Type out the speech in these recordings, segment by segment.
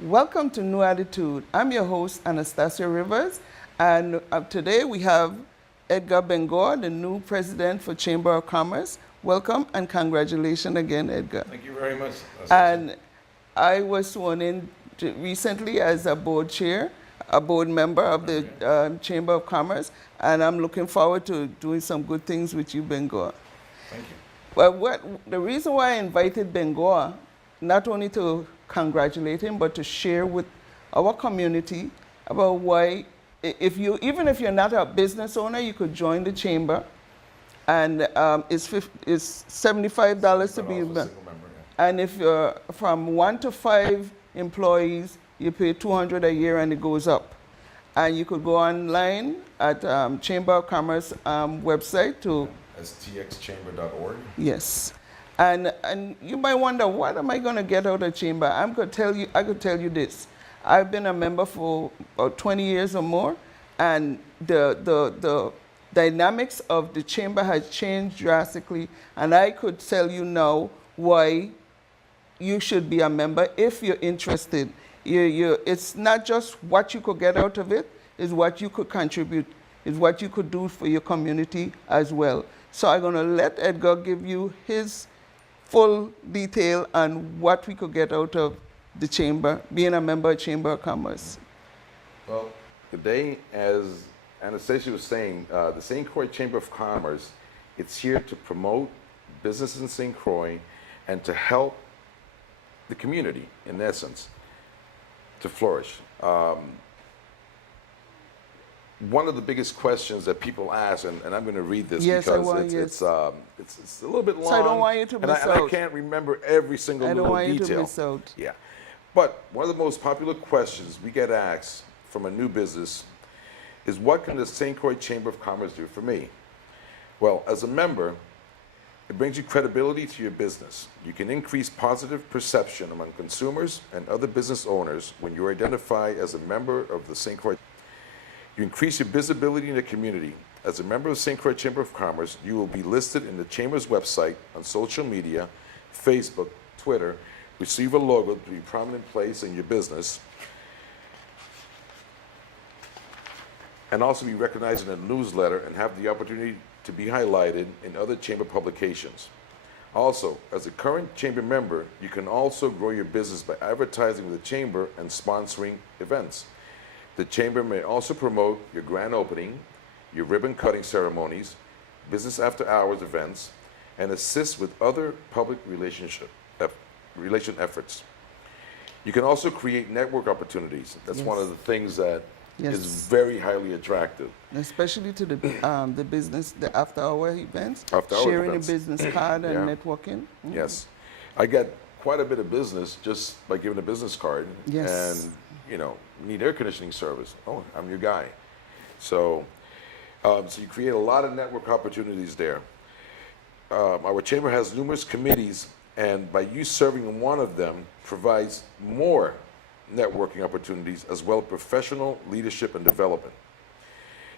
Welcome to New Attitude. I'm your host, Anastasia Rivers, and today we have Edgar Bengoa, the new president for Chamber of Commerce. Welcome and congratulations again, Edgar. Thank you very much. And I was sworn in recently as a board chair, a board member of the Chamber of Commerce, and I'm looking forward to doing some good things with you, Bengoa. Thank you. Well, the reason why I invited Bengoa, not only to congratulate him, but to share with our community about why, even if you're not a business owner, you could join the chamber, and it's $75 to be a single member, and if you're from 1 to 5 employees, you pay $200 a year, and it goes up. And you could go online at Chamber of Commerce website to stxchamber.org. Yes. And you might wonder, what am I going to get out of chamber? I could tell you this. I've been a member for about 20 years or more, and the dynamics of the chamber has changed drastically, and I could tell you now why you should be a member if you're interested. It's not just what you could get out of it, it's what you could contribute, it's what you could do for your community as well. So I'm going to let Edgar give you his full detail on what we could get out of the chamber, being a member of Chamber of Commerce. Well, today, as Anastasia was saying, the St. Croix Chamber of Commerce, it's here to promote business in St. Croix and to help the community, in essence, to flourish. One of the biggest questions that people ask, and I'm going to read this yes, because it's a little bit long. So I don't want you to miss out. And I can't remember every single little detail. I don't want you to miss out. Yeah. But one of the most popular questions we get asked from a new business is, what can the St. Croix Chamber of Commerce do for me? Well, as a member, it brings you credibility to your business. You can increase positive perception among consumers and other business owners when you identify as a member of the St. Croix. You increase your visibility in the community. As a member of the St. Croix Chamber of Commerce, you will be listed in the Chamber's website, on social media, Facebook, Twitter, receive a logo to be a prominent place in your business, and also be recognized in a newsletter and have the opportunity to be highlighted in other Chamber publications. Also, as a current Chamber member, you can also grow your business by advertising with the Chamber and sponsoring events. The Chamber may also promote your grand opening, your ribbon cutting ceremonies, business after hours events, and assist with other public relation efforts. You can also create network opportunities. That's one of the things that is very highly attractive. Especially to the business, the after-hour events, After-hour sharing events. a business card and networking. Yes. I get quite a bit of business just by giving a business card. Yes. And, need air conditioning service. Oh, I'm your guy. So, so you create a lot of network opportunities there. Our chamber has numerous committees, and by you serving in one of them provides more networking opportunities as well as professional leadership and development.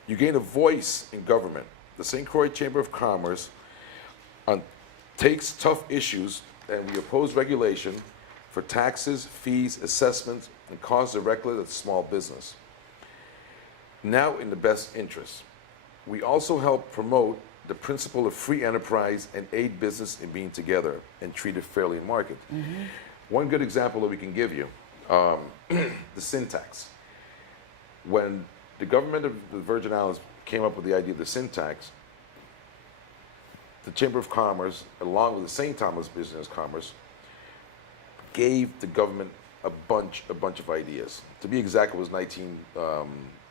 You gain a voice in government. The St. Croix Chamber of Commerce takes tough issues, and we oppose regulation for taxes, fees, assessments, and costs directly to small business. Now in the best interest. We also help promote the principle of free enterprise and aid business in being together and treated fairly in market. One good example that we can give you, the sin tax. When the government of the Virgin Islands came up with the idea of the sin tax, the Chamber of Commerce, along with the St. Thomas Business Commerce, gave the government a bunch of ideas. To be exact, it was 19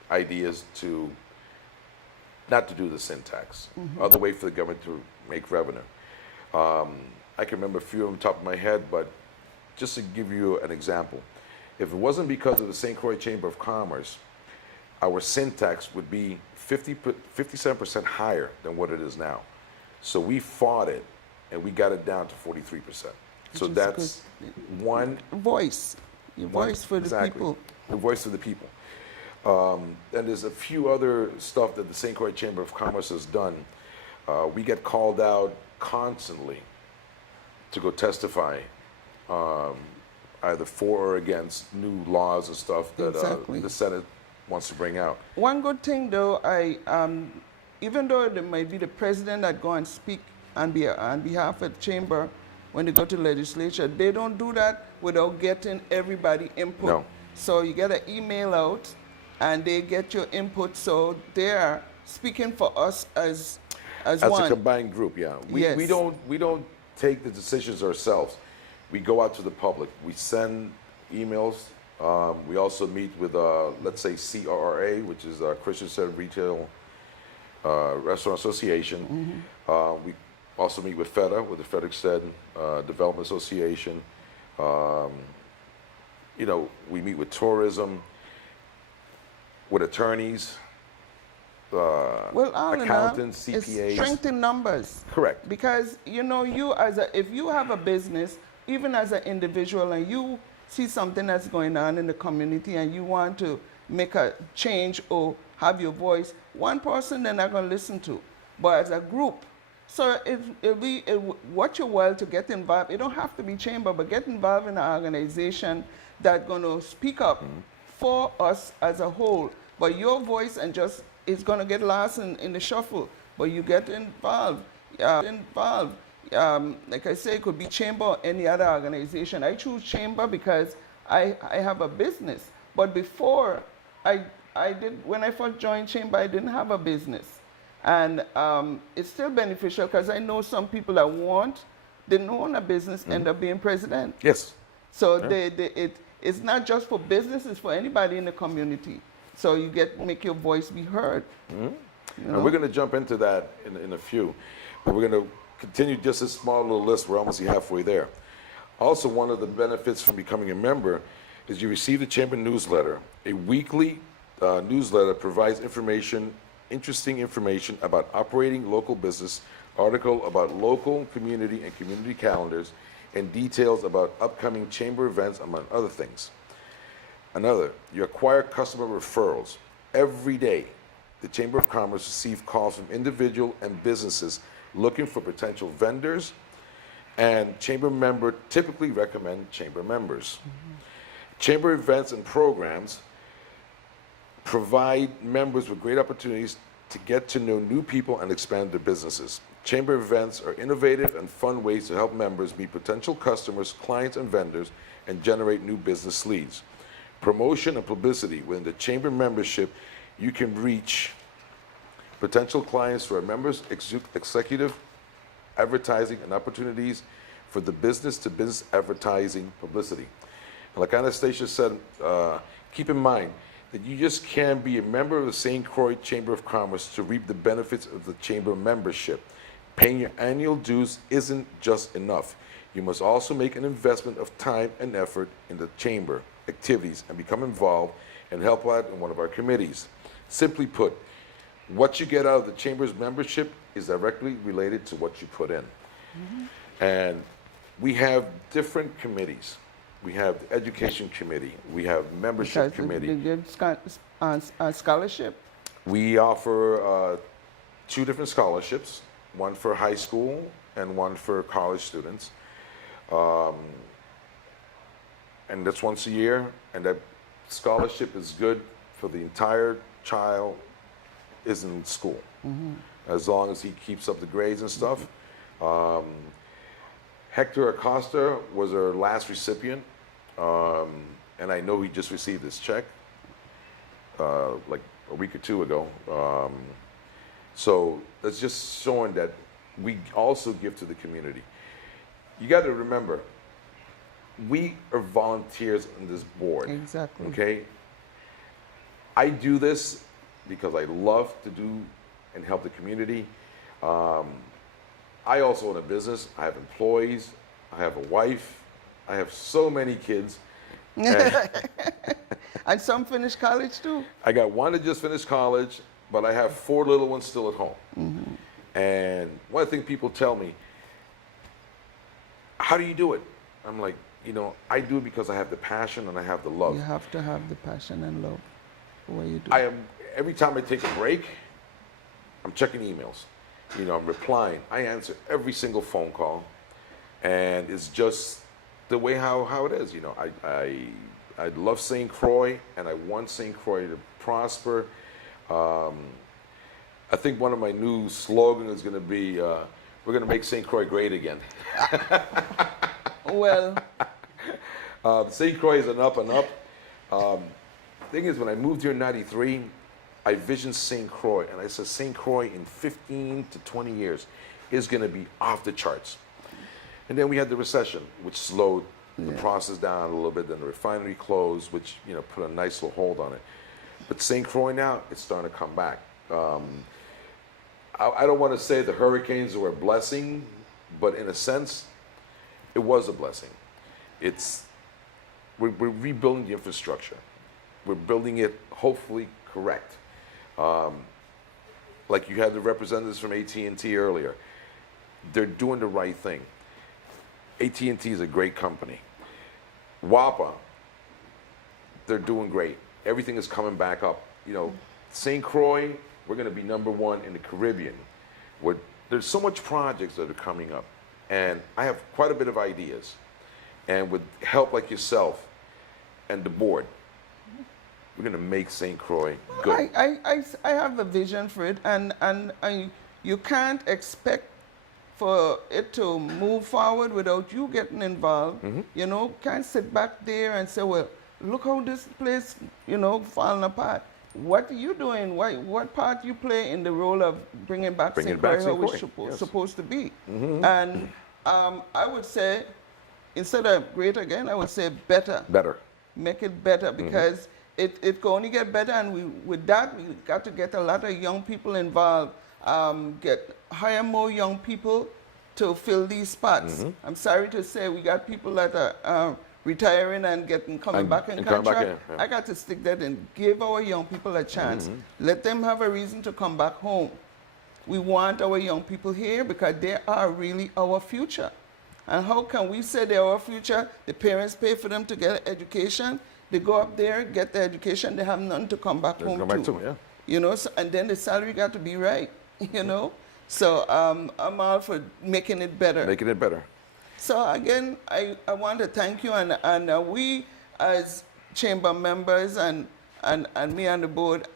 ideas to not to do the sin tax, other way for the government to make revenue. I can remember a few on the top of my head, but just to give you an example, if it wasn't because of the St. Croix Chamber of Commerce, our sin tax would be 57% higher than what it is now. So we fought it, and we got it down to 43%. So that's one voice. Your voice for the people. The voice of the people. And there's a few other stuff that the St. Croix Chamber of Commerce has done. We get called out constantly to go testify, either for or against new laws and stuff that Exactly. the Senate wants to bring out. One good thing, though, even though it might be the president that go and speak on behalf of the chamber when they go to legislature, they don't do that without getting everybody input. No. So you get an email out, and they get your input. So they are speaking for us as one. A combined group, yeah. Yes. We don't take the decisions ourselves. We go out to the public. We send emails. We also meet with, let's say, CRRA, which is Christian Center Retail Restaurant Association. We also meet with FEDA, with the Frederickson Development Association. We meet with tourism, with attorneys, Well, all in all, accountants, it's CPAs. strength in numbers. Correct. Because if you have a business, even as an individual, and you see something that's going on in the community, and you want to make a change or have your voice, one person they're not going to listen to, but as a group. So it'll be worth your while to get involved. It don't have to be chamber, but get involved in an organization that's going to speak up for us as a whole. But your voice is going to get lost in the shuffle. But you get involved. Like I say, it could be chamber or any other organization. I choose chamber because I have a business. But before when I first joined chamber, I didn't have a business. And it's still beneficial because I know some people that didn't own a business, end up being president. Yes. So it's not just for business, it's for anybody in the community. So you make your voice be heard. And we're going to jump into that in a few. But we're going to continue just a small little list. We're almost halfway there. Also, one of the benefits from becoming a member is you receive the chamber newsletter. A weekly newsletter provides interesting information about operating local business, article about local community and community calendars, and details about upcoming chamber events, among other things. Another, you acquire customer referrals. Every day, the Chamber of Commerce receives calls from individual and businesses looking for potential vendors, and chamber members typically recommend chamber members. Chamber events and programs provide members with great opportunities to get to know new people and expand their businesses. Chamber events are innovative and fun ways to help members meet potential customers, clients, and vendors, and generate new business leads. Promotion and publicity. Within the chamber membership, you can reach potential clients through our members' executive advertising and opportunities for the business-to-business advertising publicity. And like Anastasia said, keep in mind that you just can't be a member of the St. Croix Chamber of Commerce to reap the benefits of the chamber membership. Paying your annual dues isn't just enough. You must also make an investment of time and effort in the chamber activities and become involved and help out in one of our committees. Simply put, what you get out of the chamber's membership is directly related to what you put in. And we have different committees. We have the education committee. We have membership committee. They give scholarship. We offer 2 different scholarships, one for high school and one for college students. And that's once a year, and that scholarship is good for the entire child is in school, as long as he keeps up the grades and stuff. Hector Acosta was our last recipient, and I know he just received his check like a week or 2 ago. So that's just showing that we also give to the community. You got to remember, we are volunteers on this board. Exactly. Okay? I do this because I love to do and help the community. I also own a business. I have employees. I have a wife. I have so many kids. And some finish college too. I got one that just finished college, but I have 4 little ones still at home. And one of the things people tell me, how do you do it? I'm like, I do it because I have the passion and I have the love. You have to have the passion and love. What are you doing? I am, every time I take a break, I'm checking emails. You know, I'm replying. I answer every single phone call. And it's just the way how it is. You know, I love St. Croix, and I want St. Croix to prosper. I think one of my new slogans is going to be, we're going to make St. Croix great again. Well, St. Croix is an up and up. Thing is, when I moved here in '93, I visioned St. Croix, and I said St. Croix in 15 to 20 years is going to be off the charts. And then we had the recession, which slowed the process down a little bit. Then the refinery closed, which, you know, put a nice little hold on it. But St. Croix now, it's starting to come back. I don't want to say the hurricanes were a blessing, but in a sense, it was a blessing. We're rebuilding the infrastructure. We're building it hopefully correct. Like you had the representatives from AT&T earlier. They're doing the right thing. AT&T is a great company. WAPA, they're doing great. Everything is coming back up. You know, St. Croix, we're going to be #1 in the Caribbean. There's so much projects that are coming up, and I have quite a bit of ideas. And with help like yourself and the board, we're going to make St. Croix good. I have a vision for it, and you can't expect for it to move forward without you getting involved. You know, can't sit back there and say, well, look how this place, you know, falling apart. What are you doing? What part you play in the role of bringing back St. Croix how it's supposed to be? And I would say, instead of great again, I would say better. Better. Make it better, because it can only get better, and with that, we got to get a lot of young people involved, hire more young people to fill these spots. I'm sorry to say we got people that are retiring and coming back in contract. I got to stick that and give our young people a chance. Let them have a reason to come back home. We want our young people here because they are really our future. And how can we say they're our future? The parents pay for them to get an education. They go up there, get the education, they have nothing to come back home to. You know, so, and then the salary got to be right, you know? So I'm all for making it better. Making it better. So again, I want to thank you, and we as chamber members and me on the board,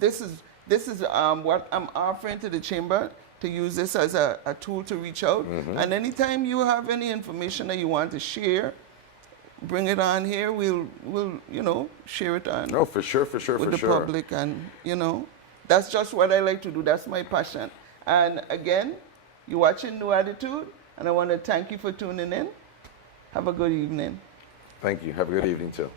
this is what I'm offering to the chamber, to use this as a tool to reach out. And anytime you have any information that you want to share, bring it on here. We'll you know, share it on. No, for sure, with the public, and you know, that's just what I like to do. That's my passion. And again, you're watching New Attitude, and I want to thank you for tuning in. Have a good evening. Thank you. Have a good evening too.